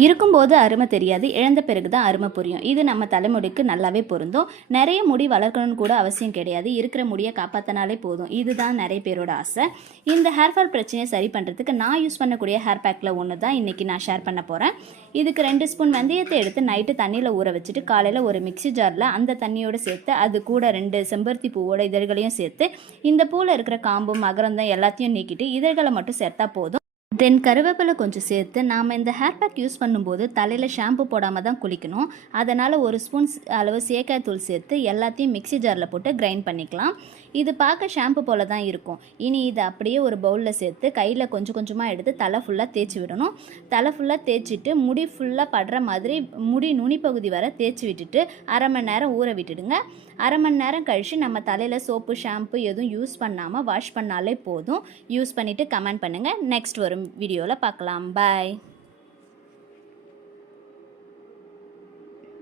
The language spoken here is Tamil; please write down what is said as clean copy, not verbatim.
இருக்கும்போது அருமை தெரியாது, இழந்த பிறகு தான் அருமை புரியும். இது நம்ம தலைமுடிக்கு நல்லாவே பொருந்தும். நிறைய முடி வளர்க்கணும்னு கூட அவசியம் கிடையாது, இருக்கிற முடியை காப்பாற்றினாலே போதும். இதுதான் நிறைய பேரோட ஆசை. இந்த ஹேர் ஃபால் பிரச்சனையை சரி பண்ணுறதுக்கு நான் யூஸ் பண்ணக்கூடிய ஹேர் பேக்கில் ஒன்று தான் இன்றைக்கி நான் ஷேர் பண்ண போகிறேன். இதுக்கு 2 ஸ்பூன் வெந்தயத்தை எடுத்து நைட்டு தண்ணியில் ஊற வச்சுட்டு காலையில் ஒரு மிக்ஸி ஜாரில் அந்த தண்ணியோடு சேர்த்து அது கூட 2 செம்பருத்தி பூவோட இதழ்களையும் சேர்த்து இந்த பூவில் இருக்கிற காம்பு மகரந்தம் எல்லாத்தையும் நீக்கிட்டு இதழ்களை மட்டும் சேர்த்தா போதும். தென் கருவேப்பிலை கொஞ்சம் சேர்த்து நாம் இந்த ஹேர் பேக் யூஸ் பண்ணும்போது தலையில் ஷாம்பு போடாமல் தான் குளிக்கணும். அதனால் 1 ஸ்பூன் அளவு சேக்காய் தூள் சேர்த்து எல்லாத்தையும் மிக்ஸி ஜாரில் போட்டு கிரைண்ட் பண்ணிக்கலாம். இது பார்க்க ஷாம்பு போல் தான் இருக்கும். இனி இதை அப்படியே ஒரு பவுலில் சேர்த்து கையில் கொஞ்சம் கொஞ்சமாக எடுத்து தலை ஃபுல்லாக தேய்ச்சி விடணும். தலை ஃபுல்லாக தேய்ச்சிட்டு முடி ஃபுல்லாக படுற மாதிரி முடி நுனி பகுதி வரை தேய்ச்சி விட்டுட்டு அரை மணி நேரம் ஊற விட்டுடுங்க. அரை மணி நேரம் கழித்து நம்ம தலையில் சோப்பு ஷாம்பு எதுவும் யூஸ் பண்ணாமல் வாஷ் பண்ணாலே போதும். யூஸ் பண்ணிவிட்டு கமெண்ட் பண்ணுங்கள். நெக்ஸ்ட் வரும் வீடியோவில் பார்க்கலாம். பாய்.